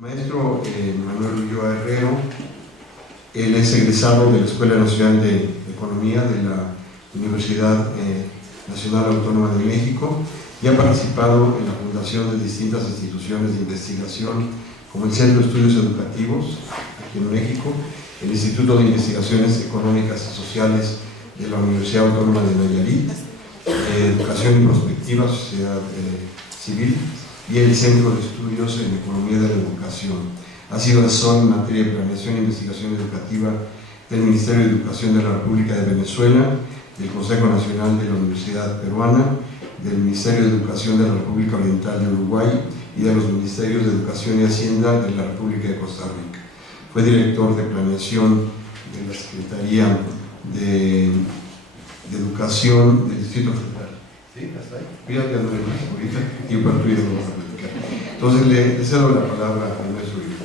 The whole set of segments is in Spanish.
Maestro Manuel Ulloa Herrero, él es egresado de la Escuela Nacional de Economía de la Universidad Nacional Autónoma de México y ha participado en la fundación de distintas instituciones de investigación como el Centro de Estudios Educativos aquí en México, el Instituto de Investigaciones Económicas y Sociales de la Universidad Autónoma de Nayarit, Educación y Prospectiva, Sociedad Civil, y el Centro de Estudios en Economía de la Educación. Ha sido asesor en materia de planeación e investigación educativa del Ministerio de Educación de la República de Venezuela, del Consejo Nacional de la Universidad Peruana, del Ministerio de Educación de la República Oriental de Uruguay y de los Ministerios de Educación y Hacienda de la República de Costa Rica. Fue director de planeación de la Secretaría de Educación del Distrito Federal. ¿Sí? ¿Hasta ahí? Fíjate, Andrés, ahorita, y para tú y yo vamos a platicar. Entonces, le cedo la palabra a nuestro hijo.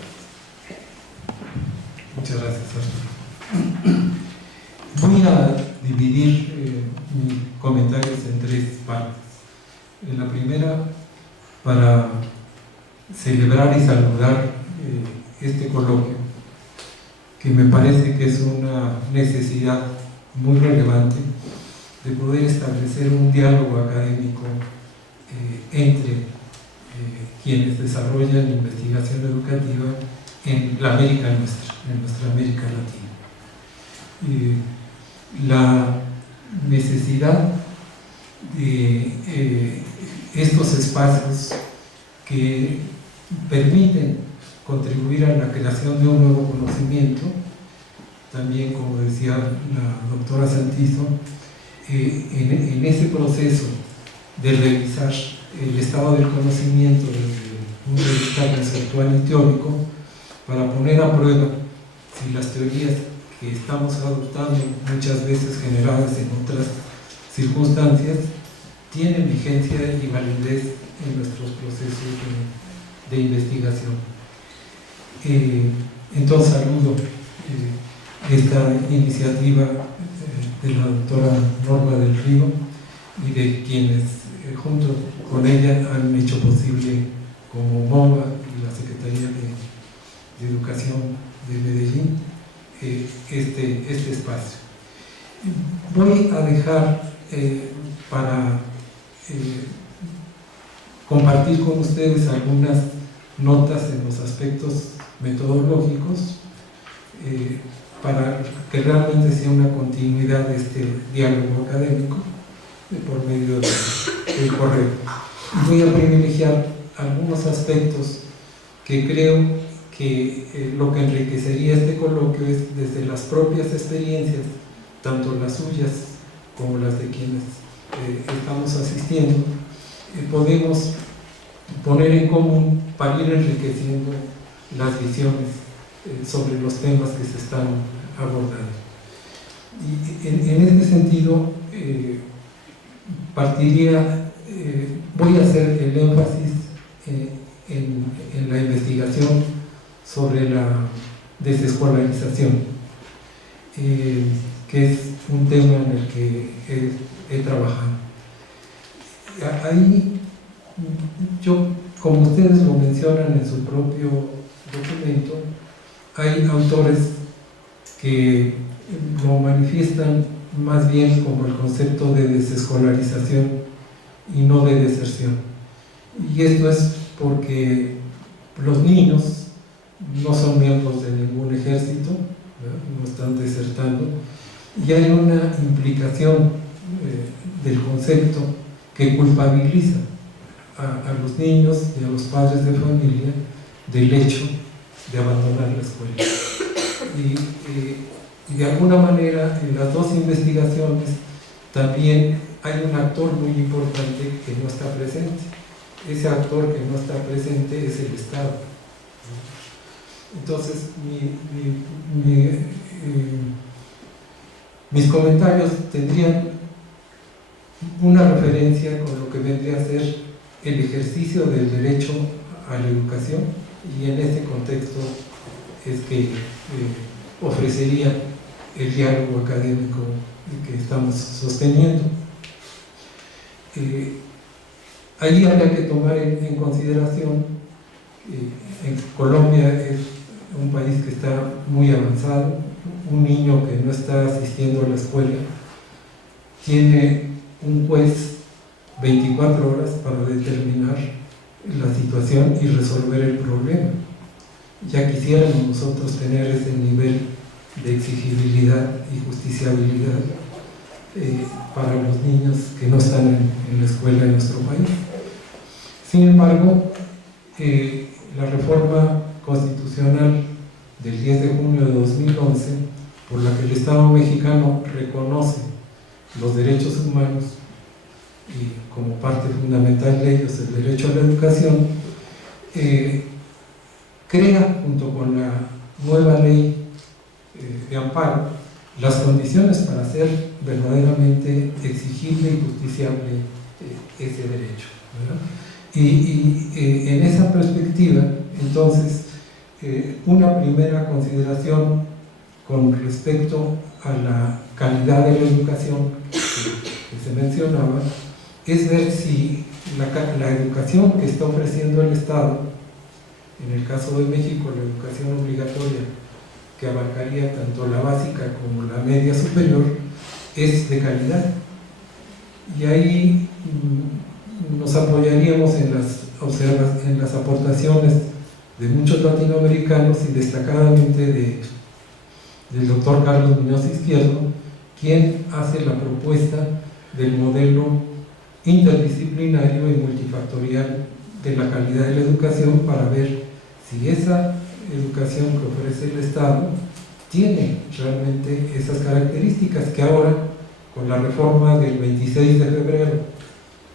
Muchas gracias, Arturo. Voy a dividir mis comentarios en tres partes. En la primera, para celebrar y saludar este coloquio, que me parece que es una necesidad muy relevante de poder establecer un diálogo académico entre quienes desarrollan investigación educativa en la América nuestra, en nuestra América Latina. La necesidad de estos espacios que permiten contribuir a la creación de un nuevo conocimiento, también como decía la doctora Santizo, en ese proceso de revisar el estado del conocimiento desde el punto de vista conceptual y teórico, para poner a prueba si las teorías que estamos adoptando, muchas veces generadas en otras circunstancias, tienen vigencia y validez en nuestros procesos de investigación. Entonces saludo esta iniciativa de la doctora Norma del Río y de quienes junto con ella han hecho posible, como MOVA y la Secretaría de Educación de Medellín, este espacio. Voy a dejar para compartir con ustedes algunas notas en los aspectos metodológicos para que realmente sea una continuidad de este diálogo académico por medio del correo. Voy a privilegiar algunos aspectos que creo que lo que enriquecería este coloquio es desde las propias experiencias, tanto las suyas como las de quienes estamos asistiendo, podemos poner en común para ir enriqueciendo las visiones sobre los temas que se están abordando. Y en este sentido, voy a hacer el énfasis en la investigación sobre la desescolarización, que es un tema en el que he trabajado. Ahí, como ustedes lo mencionan en su propio documento, hay autores que lo manifiestan más bien como el concepto de desescolarización y no de deserción. Y esto es porque los niños no son miembros de ningún ejército, no están desertando, y hay una implicación del concepto que culpabiliza a los niños y a los padres de familia del hecho de abandonar la escuela. Y de alguna manera en las dos investigaciones también hay un actor muy importante que no está presente. Ese actor que no está presente es el Estado. Entonces mis comentarios tendrían una referencia con lo que vendría a ser el ejercicio del derecho a la educación, y en este contexto es que ofrecería el diálogo académico que estamos sosteniendo. Ahí habría que tomar en consideración En Colombia es un país que está muy avanzado. Un niño que no está asistiendo a la escuela tiene un juez 24 horas para determinar la situación y resolver el problema. Ya quisiéramos nosotros tener ese nivel de exigibilidad y justiciabilidad para los niños que no están en la escuela en nuestro país. Sin embargo, la reforma constitucional del 10 de junio de 2011, por la que el Estado mexicano reconoce los derechos humanos y como parte fundamental de ellos el derecho a la educación, crea junto con la nueva ley de amparo las condiciones para hacer verdaderamente exigible y justiciable ese derecho, ¿verdad? Y en esa perspectiva, entonces, una primera consideración con respecto a la calidad de la educación que se mencionaba es ver si la educación que está ofreciendo el Estado, en el caso de México, la educación obligatoria, que abarcaría tanto la básica como la media superior, es de calidad. Y ahí nos apoyaríamos en las aportaciones de muchos latinoamericanos y destacadamente del doctor Carlos Muñoz Izquierdo, quien hace la propuesta del modelo interdisciplinario y multifactorial de la calidad de la educación para ver si esa educación que ofrece el Estado tiene realmente esas características que ahora, con la reforma del 26 de febrero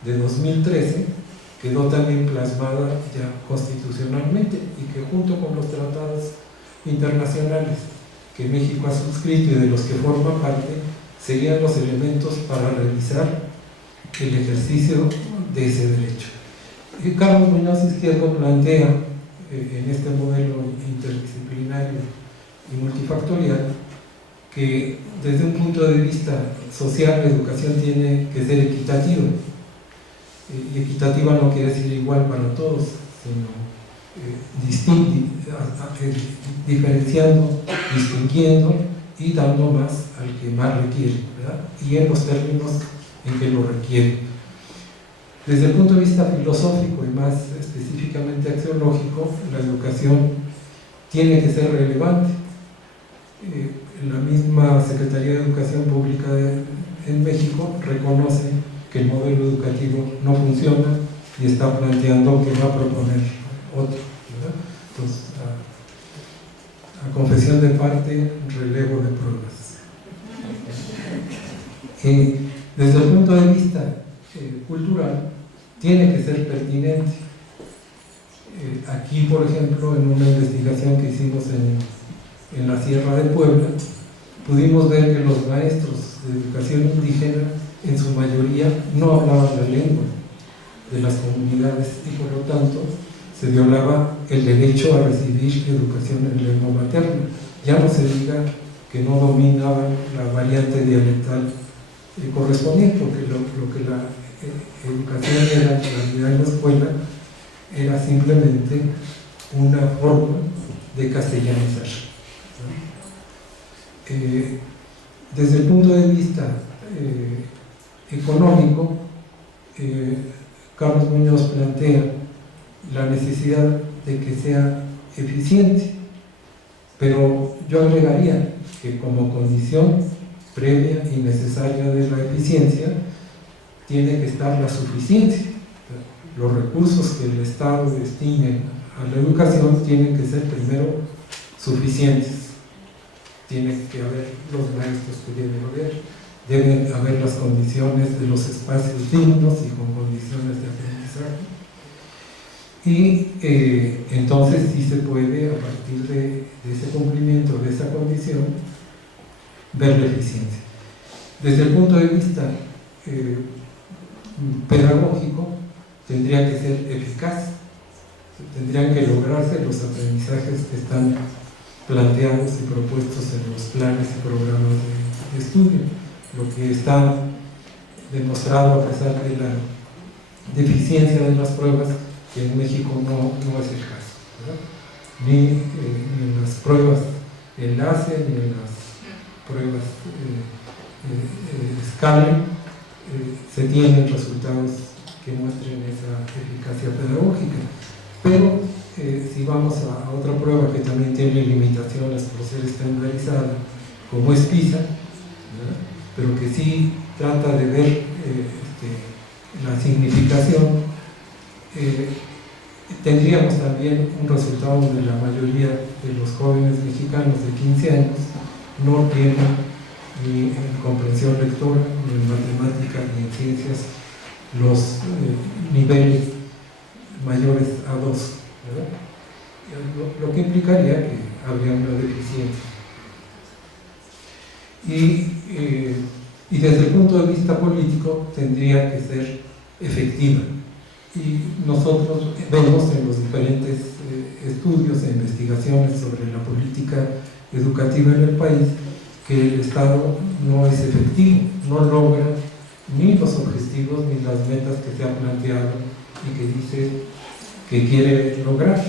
de 2013, quedó también plasmada ya constitucionalmente y que junto con los tratados internacionales que México ha suscrito y de los que forma parte, serían los elementos para revisar el ejercicio de ese derecho. Y Carlos Muñoz Izquierdo plantea en este modelo interdisciplinario y multifactorial que desde un punto de vista social la educación tiene que ser equitativa. Y equitativa no quiere decir igual para todos, sino diferenciando, distinguiendo y dando más al que más requiere, ¿verdad? Y en los términos en que lo requiere. Desde el punto de vista filosófico y más específicamente axiológico, la educación tiene que ser relevante. La misma Secretaría de Educación Pública en México reconoce que el modelo educativo no funciona y está planteando que va a proponer otro, ¿verdad? Entonces, a confesión de parte, relevo de pruebas. Desde el punto de vista cultural, tiene que ser pertinente. Aquí, por ejemplo, en una investigación que hicimos en la Sierra de Puebla, pudimos ver que los maestros de educación indígena en su mayoría no hablaban la lengua de las comunidades y por lo tanto se violaba el derecho a recibir educación en lengua materna. Ya no se diga que no dominaban la variante dialectal correspondiente, porque lo que la educación era, la vida en la escuela, era simplemente una forma de castellanizar. Desde el punto de vista económico, Carlos Muñoz plantea la necesidad de que sea eficiente, pero yo agregaría que como condición previa y necesaria de la eficiencia tiene que estar la suficiencia. Los recursos que el Estado destine a la educación tienen que ser primero suficientes. Tiene que haber los maestros que deben haber las condiciones de los espacios dignos y con condiciones de aprendizaje. Y entonces sí se puede, a partir de ese cumplimiento de esa condición, ver la eficiencia. Desde el punto de vista pedagógico, tendría que ser eficaz, tendrían que lograrse los aprendizajes que están planteados y propuestos en los planes y programas de estudio, lo que está demostrado a pesar de la deficiencia de las pruebas, que en México no es el caso. ¿verdad? Ni en las pruebas enlace, ni en las pruebas Scanner se tienen resultados que muestren esa eficacia pedagógica. Pero si vamos a otra prueba que también tiene limitaciones por ser estandarizada, como es PISA, ¿verdad? Pero que sí trata de ver la significación, tendríamos también un resultado donde la mayoría de los jóvenes mexicanos de 15 años no tienen ni en comprensión lectora, ni en matemáticas, ni en ciencias los niveles mayores a 2, ¿verdad? Lo que implicaría que habría una deficiencia. Y desde el punto de vista político tendría que ser efectiva. Y nosotros vemos en los diferentes estudios e investigaciones sobre la política educativa en el país que el Estado no es efectivo, no logra ni los objetivos ni las metas que se han planteado y que dice que quiere lograr.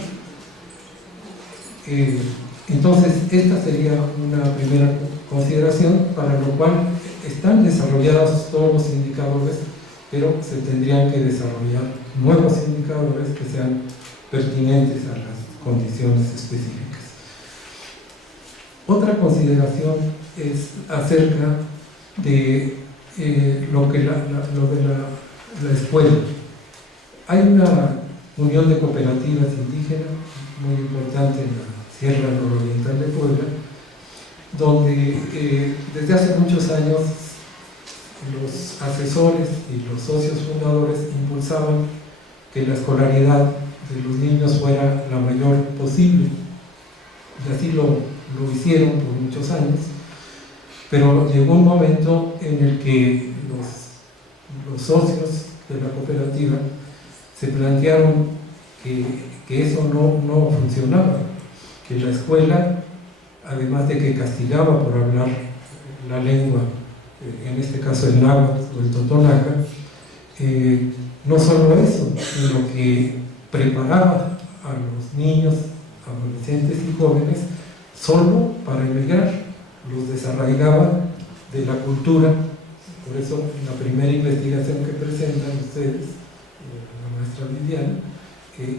Entonces, esta sería una primera consideración, para lo cual están desarrollados todos los indicadores, pero se tendrían que desarrollar nuevos indicadores que sean pertinentes a las condiciones específicas. Otra consideración es acerca de lo de la escuela. Hay una unión de cooperativas indígenas muy importante en la Sierra Nororiental de Puebla, donde desde hace muchos años los asesores y los socios fundadores impulsaban que la escolaridad de los niños fuera la mayor posible, y así lo hicieron por muchos años, pero llegó un momento en el que los socios de la cooperativa se plantearon que eso no funcionaba, que la escuela, además de que castigaba por hablar la lengua, en este caso el náhuatl o el totonaca, no solo eso, sino que preparaba a los niños, adolescentes y jóvenes solo para emigrar, los desarraigaba de la cultura. Por eso en la primera investigación que presentan ustedes, la maestra Viviana,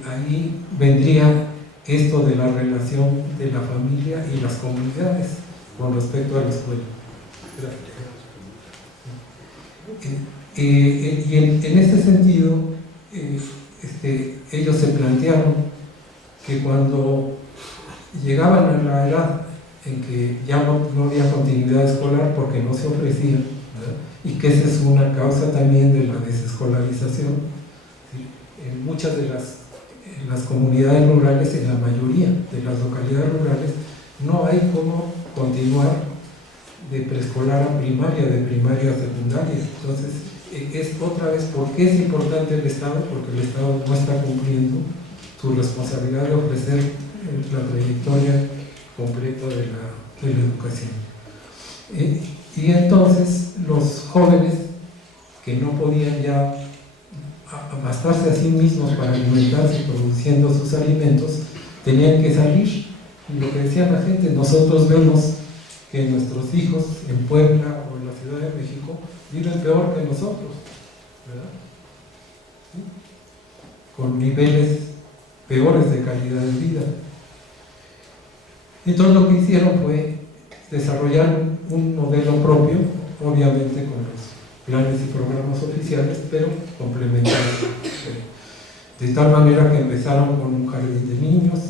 ahí vendría esto de la relación de la familia y las comunidades con respecto a la escuela. Y en este sentido, ellos se plantearon que cuando llegaban a la edad en que ya no había continuidad escolar porque no se ofrecía, ¿verdad? Y que esa es una causa también de la desescolarización, ¿sí? En muchas de las comunidades rurales, en la mayoría de las localidades rurales, no hay cómo continuar de preescolar a primaria, de primaria a secundaria. Entonces, es otra vez, ¿por qué es importante el Estado? Porque el Estado no está cumpliendo su responsabilidad de ofrecer la trayectoria completa de la educación. Y entonces, los jóvenes que no podían ya bastarse a sí mismos para alimentarse produciendo sus alimentos, tenían que salir. Y lo que decía la gente, nosotros vemos que nuestros hijos en Puebla o en la Ciudad de México viven peor que nosotros, ¿verdad? ¿Sí? Con niveles peores de calidad de vida. Entonces lo que hicieron fue desarrollar un modelo propio, obviamente con los planes y programas oficiales, pero complementarios. De tal manera que empezaron con un jardín de niños,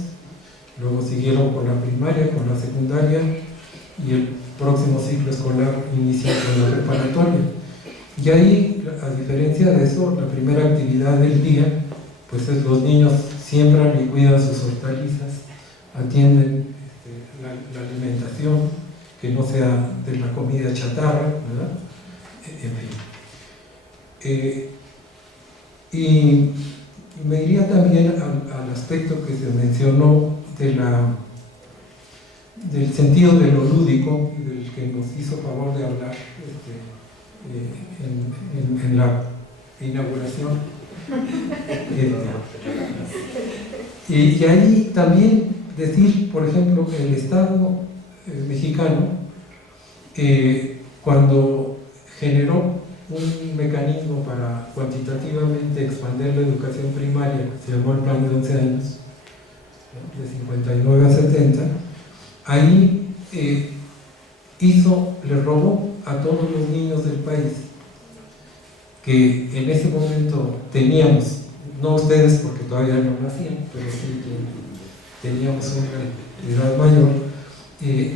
luego siguieron con la primaria, con la secundaria, y el próximo ciclo escolar inicia con la preparatoria. Y ahí, a diferencia de eso, la primera actividad del día, pues es los niños siembran y cuidan sus hortalizas, atienden la alimentación, que no sea de la comida chatarra, ¿verdad? En fin. Y me iría también al aspecto que se mencionó del sentido de lo lúdico, del que nos hizo favor de hablar en la inauguración. Y ahí también decir, por ejemplo, que el Estado mexicano, cuando generó un mecanismo para cuantitativamente expandir la educación primaria, se llamó el Plan de 11 años, ¿no? De 59 a 70, ahí le robó a todos los niños del país, que en ese momento teníamos, no ustedes porque todavía no nacían, pero sí que teníamos una edad mayor,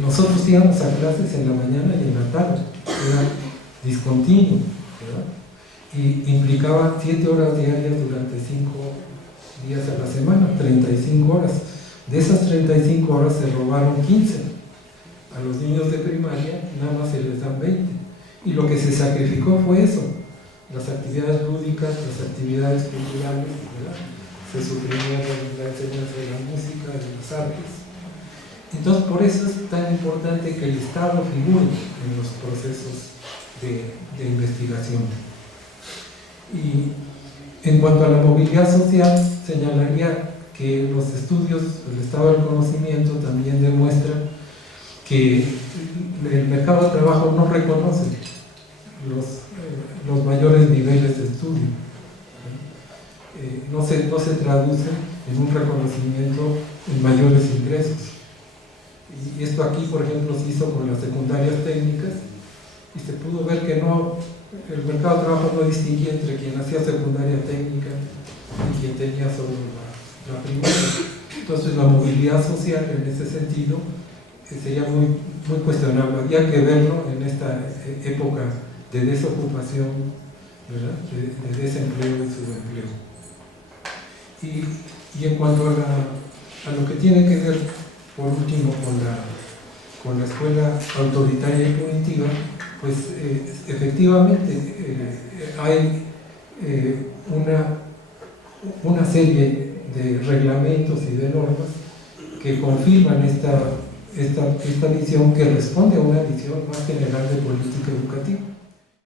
nosotros íbamos a clases en la mañana y en la tarde, era discontinuo, ¿verdad? Y implicaba 7 horas diarias durante 5 días a la semana, 35 horas. De esas 35 horas se robaron 15. A los niños de primaria nada más se les dan 20. Y lo que se sacrificó fue eso, las actividades lúdicas, las actividades culturales, ¿verdad? Se suprimía la enseñanza de la música, de las artes. Entonces, por eso es tan importante que el Estado figure en los procesos de investigación. Y en cuanto a la movilidad social, señalaría que los estudios del estado del conocimiento también demuestran que el mercado de trabajo no reconoce los mayores niveles de estudio. No se traduce en un reconocimiento en mayores ingresos. Y esto aquí, por ejemplo, se hizo con las secundarias técnicas y se pudo ver que el mercado de trabajo no distinguía entre quien hacía secundaria técnica y quien tenía solo la primera. Entonces la movilidad social en ese sentido sería muy, muy cuestionable. Había que verlo en esta época de desocupación, ¿verdad? De desempleo y subempleo. Y en cuanto a lo que tiene que ver, por último, con la escuela autoritaria y punitiva, pues efectivamente hay una serie de reglamentos y de normas que confirman esta visión, que responde a una visión más general de política educativa.